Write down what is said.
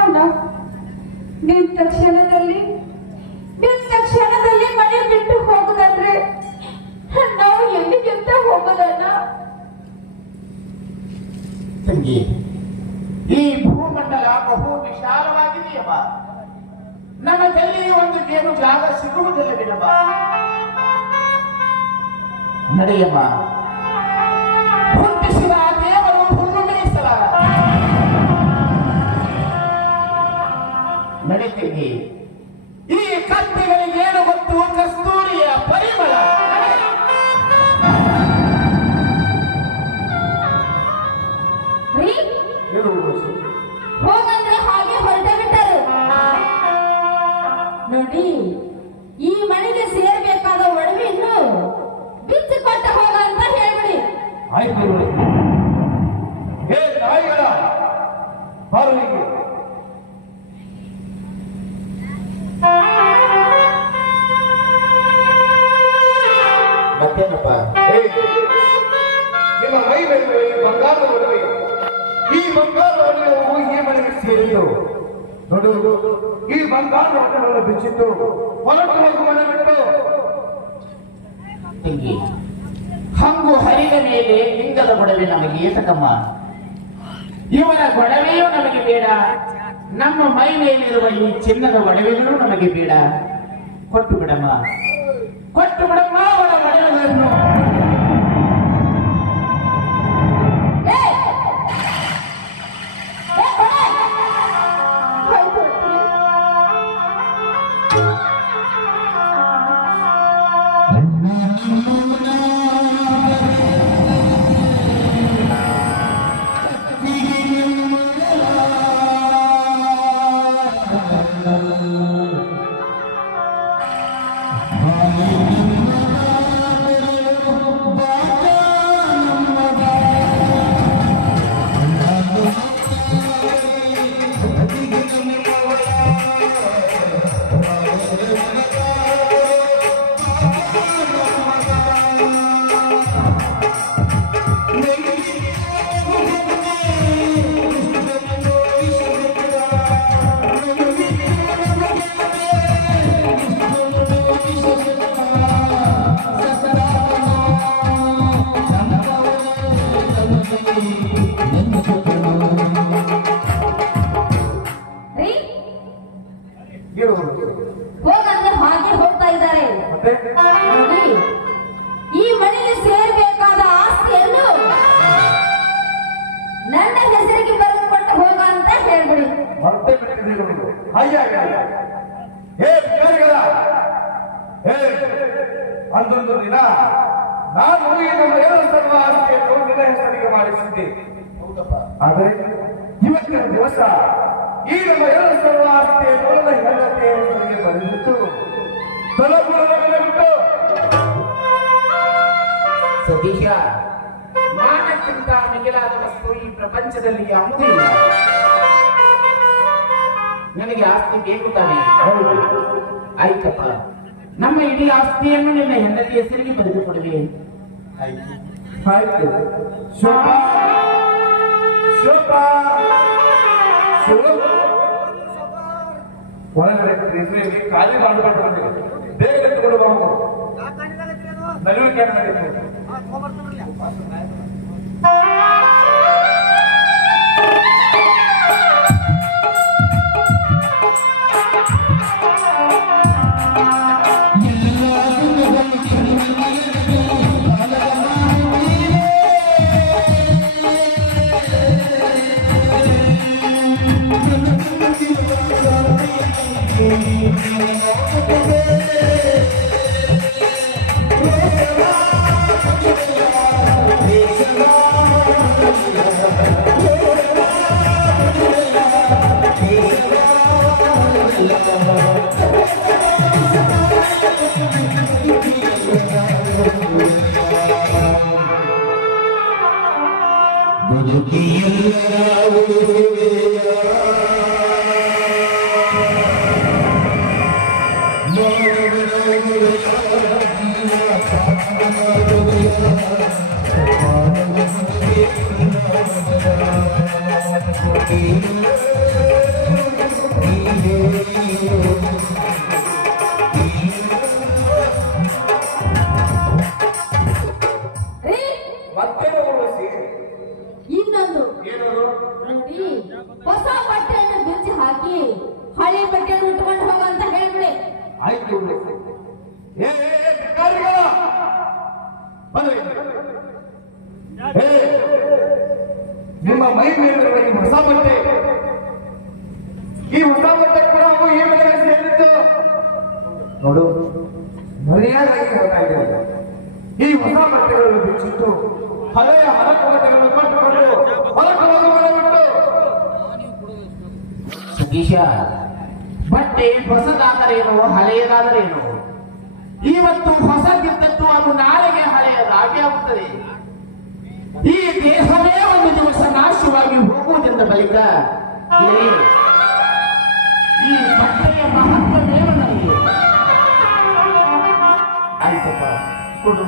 ಅಣ್ಣ, ನಿಂತ ಕ್ಷಣದಲ್ಲಿ ಮನೆ ಬಿಟ್ಟು ಹೋಗುದಂದ್ರೆ ನಾವು ಎಲ್ಲಿಗೆಂತ ಹೋಗೋದಣ್ಣ? ತಂಗಿ, ಈ ಭೂಮಂಡಲ ಬಹು ವಿಶಾಲವಾಗಿದೆಯಮ್ಮ. ನಮಗೆಲ್ಲಿ ಒಂದು ಗೇರು ಜಾಗ ಸಿಗುವುದಿಲ್ಲ ಬಿಡಮ್ಮ. ನಡೆಯಮ್ಮ, ಹುಟ್ಟಿಸಿದ ದೇವರು ಹುಲ್ಲು ಮೇಯಿಸಲಾರ. ನಡೀತೀನಿ. ಈ ಕತ್ತೆಗಳಿಗೇನು ಗೊತ್ತು ಕಸ್ತೂರಿಯ ಪರಿಮಳ. ಹೋಗಂದ್ರೆ ಹಾಗೆ ಹೊರಟೆ ಬಿಟ್ಟರು ನೋಡಿ. ಈ ಮನೆಗೆ ಸೇರ್ಬೇಕಾದ ಒಡವೆಯನ್ನು ಬಿಚ್ಚಿಕೊಟ್ಟ ಹೋಗ ಅಂತ ಹೇಳ್ಬಿಡಿ. ಆಯ್ತು. ಹೇ ನಾಯಿಗಳ ಬಾರುವಿಗೆ ಮತ್ತೇನಪ್ಪ? ನಿಮ್ಮ ಮೈ ಮೇಲೆ ಬಂಗಾರದ ಒಡವೆ, ಈ ಬಂಗಾರದ ಒಡವೆಯು ಈ ಮನೆಗೆ ಸೇರಿದ್ದು. ನೋಡು, ಈ ಬಂಗಾರದ ಒಡವೆಗಳನ್ನು ಬಿಚ್ಚಿತ್ತು ಹೊರಟು ಹೋಗುವ ಮನೆ ಬಿಟ್ಟು. ತಂಗಿ, ಹಂಗು ಹರಿದ ಮೇಲೆ ಲಿಂಗದ ಗೊಡವೆ ನಮಗೆ ಏತಕಮ್ಮ? ಇವನ ಗೊಡವೆಯೂ ನಮಗೆ ಬೇಡ, ನಮ್ಮ ಮೈ ಮೇಲಿರುವ ಈ ಚಿನ್ನದ ಒಡವೆಗಳು ನಮಗೆ ಬೇಡ. ಕೊಟ್ಟು ಬಿಡಮ್ಮ, ಕೊಟ್ಟು ಬಿಡಮ್ಮ ಅವರ ಒಡವೆಗಳನ್ನು. ಹೋಗಂದ್ರೆ ಹಾಗೆ ಹೋಗ್ತಾ ಇದ್ದಾರೆ ನೋಡಿ. ಈ ಮನೆಗೆ ಸೇರ್ಬೇಕಾದ ಆಸ್ತಿಯನ್ನು ನನ್ನ ಹೆಸರಿಗೆ ಬರೆದುಕೊಟ್ಟು ಹೋಗ ಅಂತ ಹೇಳ್ಬಿಡಿ. ಮತ್ತೆ ಬಿಟ್ಟಿದ್ದೀರಿ. ಹೇ ವಿಚಾರಿಗಳ, ಹೇ, ಅಂದೊಂದು ದಿನ ನಾನು ಈ ನಮ್ಮ ಎರಡು ಸರ್ವ ಆಸ್ತಿಯನ್ನು ನಿನ್ನ ಹೆಸರಿಗೆ ಮಾಡಿಸಿದ್ದೆ. ಆದರೆ ಇವತ್ತಿನ ದಿವಸ ಈ ನಮ್ಮ ಎರಡು ಸರ್ವ ಆಸ್ತಿಯನ್ನು ನನ್ನ ಹೆಂಡತಿಯ ಹೆಸರಿಗೆ ಬರೆದಿಟ್ಟು ಬಿಟ್ಟು. ಸತೀಶ, ಮಾನಕ್ಕಿಂತ ಮಿಗಿಲಾದ ವಸ್ತು ಈ ಪ್ರಪಂಚದಲ್ಲಿ ಯಾವುದೂ ಇಲ್ಲ. ನನಗೆ ಆಸ್ತಿ ಬೇಕು ತಾನೆ? ಆಯ್ತಪ್ಪ, ನಮ್ಮ ಇಡೀ ಆಸ್ತಿಯನ್ನು ನಿನ್ನ ಹೆಂಡತಿ ಹೆಸರಿಗೆ ಬರೆದುಕೊಡುವೆ. ಆಯ್ತು. ಶೋಭಾ, ಶೋಭಾ, ಒಳಗಡೆ ಖಾಲಿ ಮಾಡ್ಕೊಂಡು ಬಂದಿದೆ. ಬೇಗ ಎತ್ತುಕೊಂಡು ಬಾಬು, ನಡುವಿಕೆ ನಡೀತು. Thank you. ರೀ, ಮತ್ತೆ ಉಳಿಸಿ ಇನ್ನೊಂದು ಏನದು ನೋಡಿ, ಹೊಸ ಬಟ್ಟೆಯನ್ನು ಬಿಚ್ಚಿ ಹಾಕಿ ಹಳೆ ಬಟ್ಟೆಯನ್ನು ಉಟ್ಕೊಂಡು ಹೋಗ ಅಂತ ಹೇಳ್ಬಿಡಿ. ಆಯ್ತು ಉಳಿಸಿ ಭಿಕಾರಿಗಳ ಬನ್ನಿ. ಏ, ನಿಮ್ಮ ಮೈ ಮೇಲಿರುವ ಈ ಹೊಸ ಬಟ್ಟೆ ಕೂಡ ಅವು ಈ ಮನೆಗೆ ಸೇರಿತ್ತು ನೋಡು. ಮರ್ಯಾದಾಗಿ ಗೊತ್ತಾಗಿದೆ. ಈ ಹೊಸ ಬಟ್ಟೆಗಳನ್ನು ಬಿಚ್ಚಿಟ್ಟು ಹಳೆಯ ಹರಕು ಬಟ್ಟೆಗಳನ್ನು ಕಟ್ಟಿಕೊಂಡು ಹೊರಗೆ ಹೋಗುವುದನ್ನು ಸತೀಶ, ಬಟ್ಟೆ ಹೊಸದಾದರೇನು ಹಳೆಯದಾದರೇನು, ಇವತ್ತು ಹೊಸದಿದ್ದದ್ದು ಅದು ನಾಳೆಗೆ ಹಳೆಯದಾಗಿ ಆಗುತ್ತದೆ. ಈ ದೇಹವೇ ಒಂದು ದಿವಸ ನಾಶವಾಗಿ ಹೋಗುವುದರಿಂದ ಬಳಿಕ ಈ ಬಟ್ಟೆಯ ಮಹತ್ವವೇನು ನನಗೆ? ಆಯ್ತಪ್ಪ, ಕೊಡು.